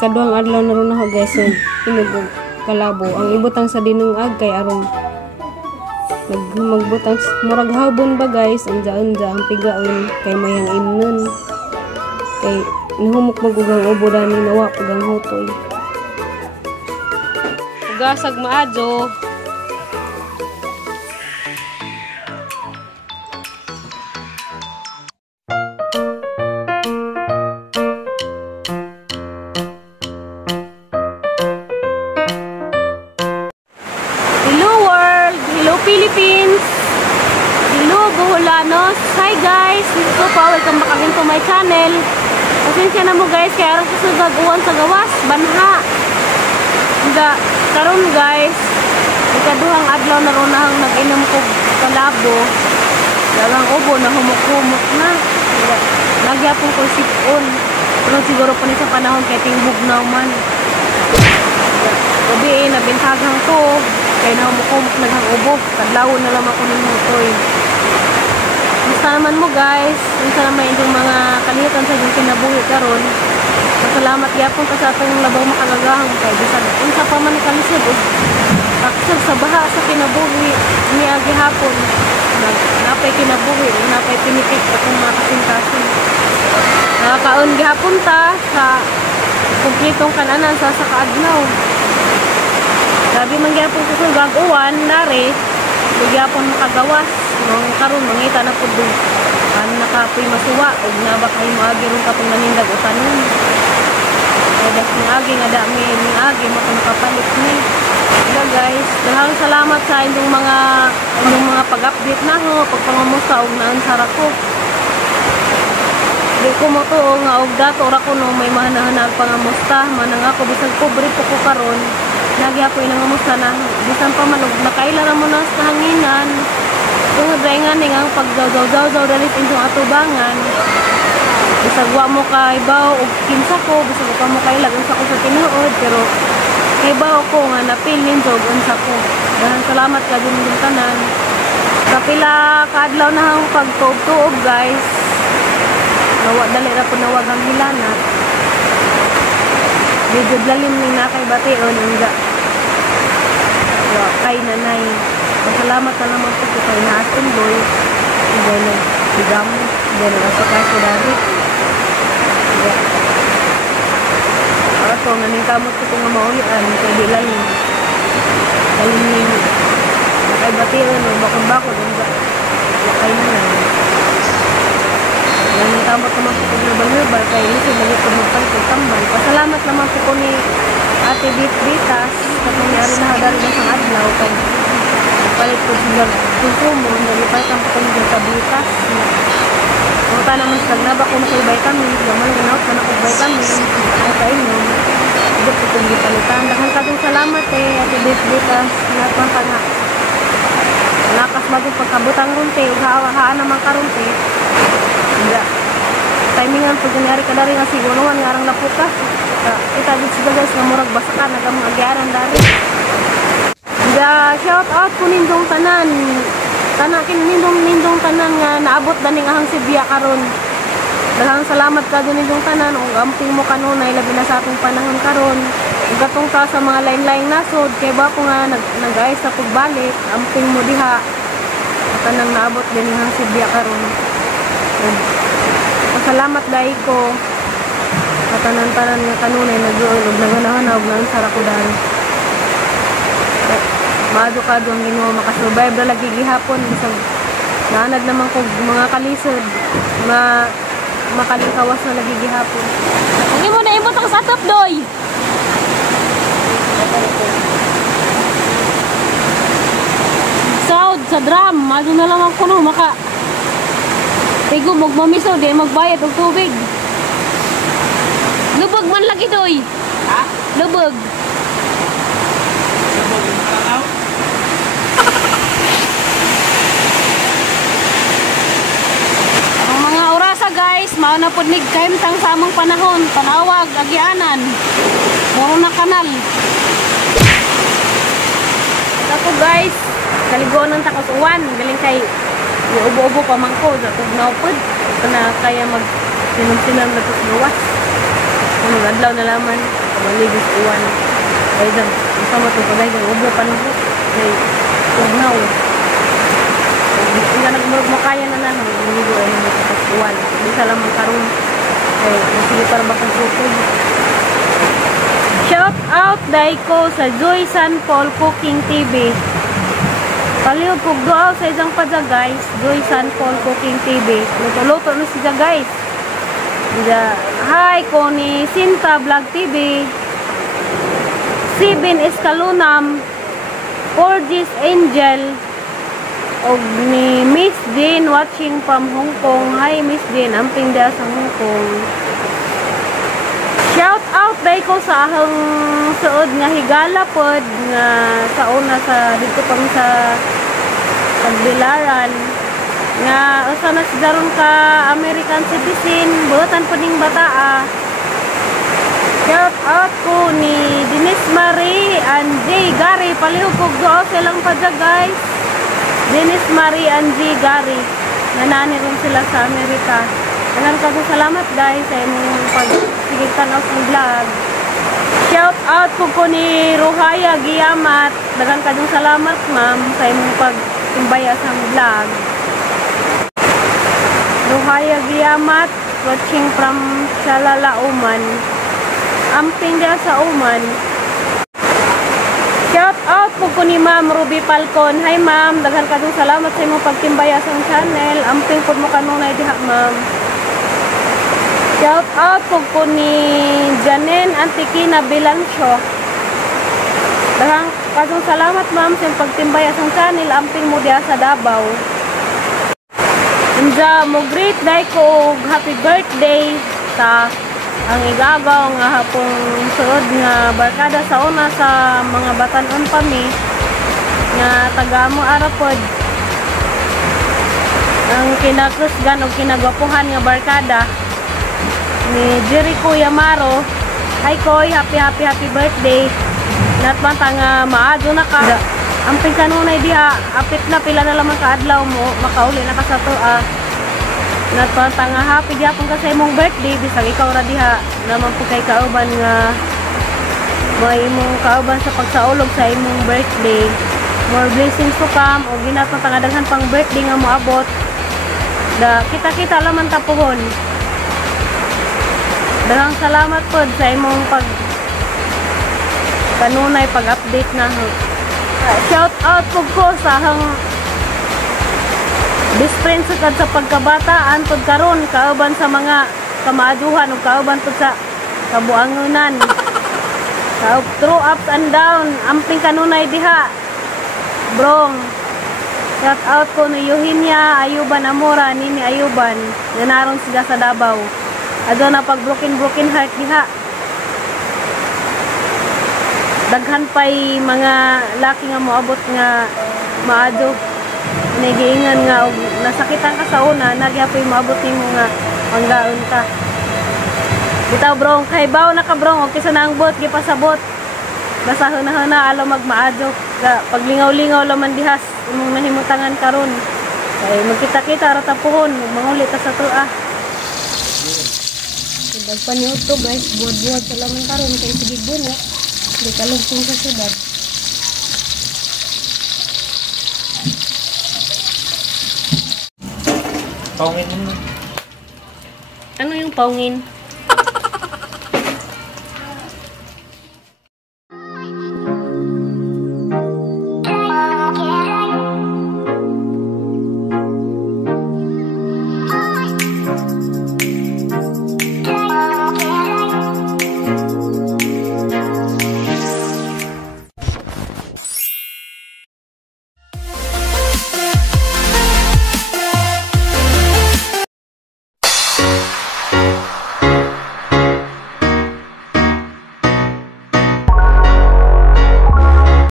Ikaduhang adlaw na ron ako guys, hinugog kalabo. Ang ibutang sa dinungag kay arong magbutang murag habon ba guys, anja-anja ang pigaon kay mayang imnon. Kay nahumok magugang ubo dani nawa pagang hutoy. Ugasag maadyo. Philippines, hello Boholanos, hi guys, dito po, welcome back again to my channel. Pasensya na mo guys, kaya arang susugag uwan sa gawas, banha. Hangga, karon guys, ikaduhang adlaw na ron nahang nag-inom ko kalabo. Dalang ubo na humuk-humuk na. Nagyapon ko sipon. Pero siguro pa ni sa panahon kaya tingbog na man. Gabi nabintagang to. Kaya nahumuk-humuk naghang ubo. Kadlawon na lang ako ng mutoy. Gusto naman mo guys. Gusto naman yung mga kalitan sa yung kinabuhi karon. Masalamat yapon ka sa atong labaw makagagahang kay bisag unsa pa man kalisod aksyon sa baha sa kinabuhi niya gihapon napay kinabuhi napay pinitik atong mga kasintasin nakakaon gihapon ta sa kumpletong kananan sa kaadlaw. Grabe man gihapon ko sa gag-uwan nare gihapon makagawas nung karon mangita na pud nakapoy masuwa ug na ba kay moagi ron kapag nanindag utanon. Kaya agi nga dami agi makapalit ni. Hello guys, daghang salamat sa inyong mga pag-update na ho, pagpangamusta og naansara ko. Di ko mo to nga og dato ra ko no may mahanahanag pangamusta, manang ako bisag pobre po ko karon. Lagi ako inangamusta na bisan pa man og nakaila ra mo na sa hanginan. Kung daingan ning ang pagdaw-daw dalit inyong atubangan. Bisag wa mo kay baw og kinsa ko, bisag pa mo kay lagang sa ko sa tinuod, pero kay baw ko nga napil ninjog unsa ko. Dahan salamat ka din ng tanan. Kapila kaadlaw na hang pagtuog guys. Nawa dali ra po nawag ang hilanat. Medyo lalim ning nakay bation nga. Wa kay nanay. Pasalamat na naman po kay natin boy. Dahil bigamo, dahil nasa kaso dari. Ako, naningkamot ko nga maulian, kaya di lalim. Lalim nakay batiyon, bakod-bakod, wakay na lang. Naningkamot naman ko kung nabal-nabal, kaya lisod na dito magpantay-tambal. Pasalamat naman po ni Ate Bitas, na nangyari na hadari na sa adlaw, kaya palit ko sila konsumo, nalipatan ko kung sa Bitas. Kung naman sa nagnaba ko makibay kami, naman ginaot ka na kubay kami, ay kainom. Ibig ko kung gipalitan. Dahan kagong salamat Ate Bitas, nakuhan pa nga. Lakas bagong pagkabutang runte, haan naman karunte. Hindi. Timingan po ganyan ka dari nga siguruan nga arang napukas. Kita dito sila guys, nga murag basa ka, nagamang agyaran dari. Shout out po nindong tanan. Nindong tanan nga naabot daning ahang Sibya karon. Daghang salamat ka din nindong tanan ug amping mo kanunay labi na sa atong panahon karon. Ug katong ta sa mga lain-laing nasod kay ba ko nga nag-ayos sa pagbalik, amping mo diha. Tanang naabot din ahang Sibya karon. Pasalamat dai ko. Katanan-tanan nga kanunay nag-uol ug nanganahan og nang sarakudan. Maado-kado ang Ginoo makasurvive ra lagi gihapon bisag naanad naman kog mga kalisod makalingkawas na lagi gihapon. Hindi mo na imot ang satop doy. Sound sa drum, maado na lang ako no maka tigo mog mamiso di magbayad og tubig. Lubog man lagi doy. Ha? Lubog. Guys, mao na pud nig kahimtang sa among panahon, panawag agyanan. Moro na kanal. Ako guys, kaligoon ng takos uwan, galing kay ubo-ubo pa man ko, sa tugnaw pod. Na kaya mag sinum-sinam na tos gawas. Kung adlaw na laman, maligis uwan. Kaya dyan, sama ito pagay dyan, ubo pa na po. Kaya tugnaw. Nga nagmurag mo kaya na na, naligo ay mo sa tos uwan. Hindi sa lamang karoon. Kaya masili para bakang sukod. Shout out dahil ko sa Joy San Paul Cooking TV. Palihog kog doaw sa isang padya guys. Joy San Paul Cooking TV. Luto-luto na siya guys. Hi ko ni Sinta Vlog TV. Sibin Escalunam. Gorgeous Angel. O ni Miss Jean watching from Hong Kong. Hi Miss Jean. Amping dia sa Hong Kong. Shout out day ko sa ahang suod nga higala pod nga sa una sa dito kami sa Pagbilaran nga usa na si daron ka American citizen buhatan po ning bataa. Shout out ko ni Denise Marie and J. Gary palihog kog doa silang padya guys. Denise Marie and J. Gary nga nani ron sila sa Amerika. Maraming kagong salamat guys sa inyong pagsigitan of ng vlog. Shout out ko ni Rohaya Giamat. Daghang kagong salamat ma'am sa inyong pagtimbaya sa vlog. Rohaya Giamat watching from Shalala, Oman. Amping dia sa Oman. Shout out ko ni Ma'am Ruby Falcon. Hi ma'am, daghang kagong salamat sa inyong pagtimbaya sa channel. Amping po mo kanunay diha ma'am. Shout out po ni Janen Antikina Bilancio. Daghang kagong salamat ma'am sa pagtimbaya sa channel. Amping mo diha sa Davao. Unja mo greet day ko happy birthday sa ang igagaw nga hapong suod nga barkada sa una sa mga batanon pa mi nga taga mo arapod ang kinakusgan o kinagwapuhan nga barkada ni Jericho Yamaro. Hi Koy, happy birthday. Natbanta nga maadyo na ka. Amping kanunay diha, apit na pila na lamang kaadlaw mo, makauli na ka sa toa. Natbanta nga happy diha kung kasi imong birthday, bisag ikaw ra diha naman po kay kauban nga may imong kauban sa pagsaulog sa imong birthday. More blessings to come o ginatbanta nga daghan pang birthday nga moabot. Da kita-kita laman tapuhon. Daghang salamat po sa imong kanunay pag-update na. Shout out po ko sa hang best friend sa pagkabataan pod karon kauban sa mga kamaaduhan ug kauban pod sa kabuangunan. Through ups and down, amping kanunay diha. Brong. Shout out ko ni Eugenia Ayuban Amora, Nini Ayuban. Nanaron sila sa Davao. Ado na pag broken heart diha. Daghan pay mga laki nga moabot nga maadyo. Nagiingan nga og nasakitan ka sa una, nagyapoy moabot nimo nga panggaon ka. Bitaw brong, kay baw na ka brong, og kisa nang bot gipasabot. Basta huna-huna alam magmaadyo. Paglingaw-lingaw laman dihas imong nahimutangan karon. Kay magkita-kita ra tapuhon, mangulit ta sa tuwa. Dagpan niyo to guys, buhat-buhat sa laman karon kay sige buno. Di kalugtong sa syudad. Paungin mo. Ano yung paungin?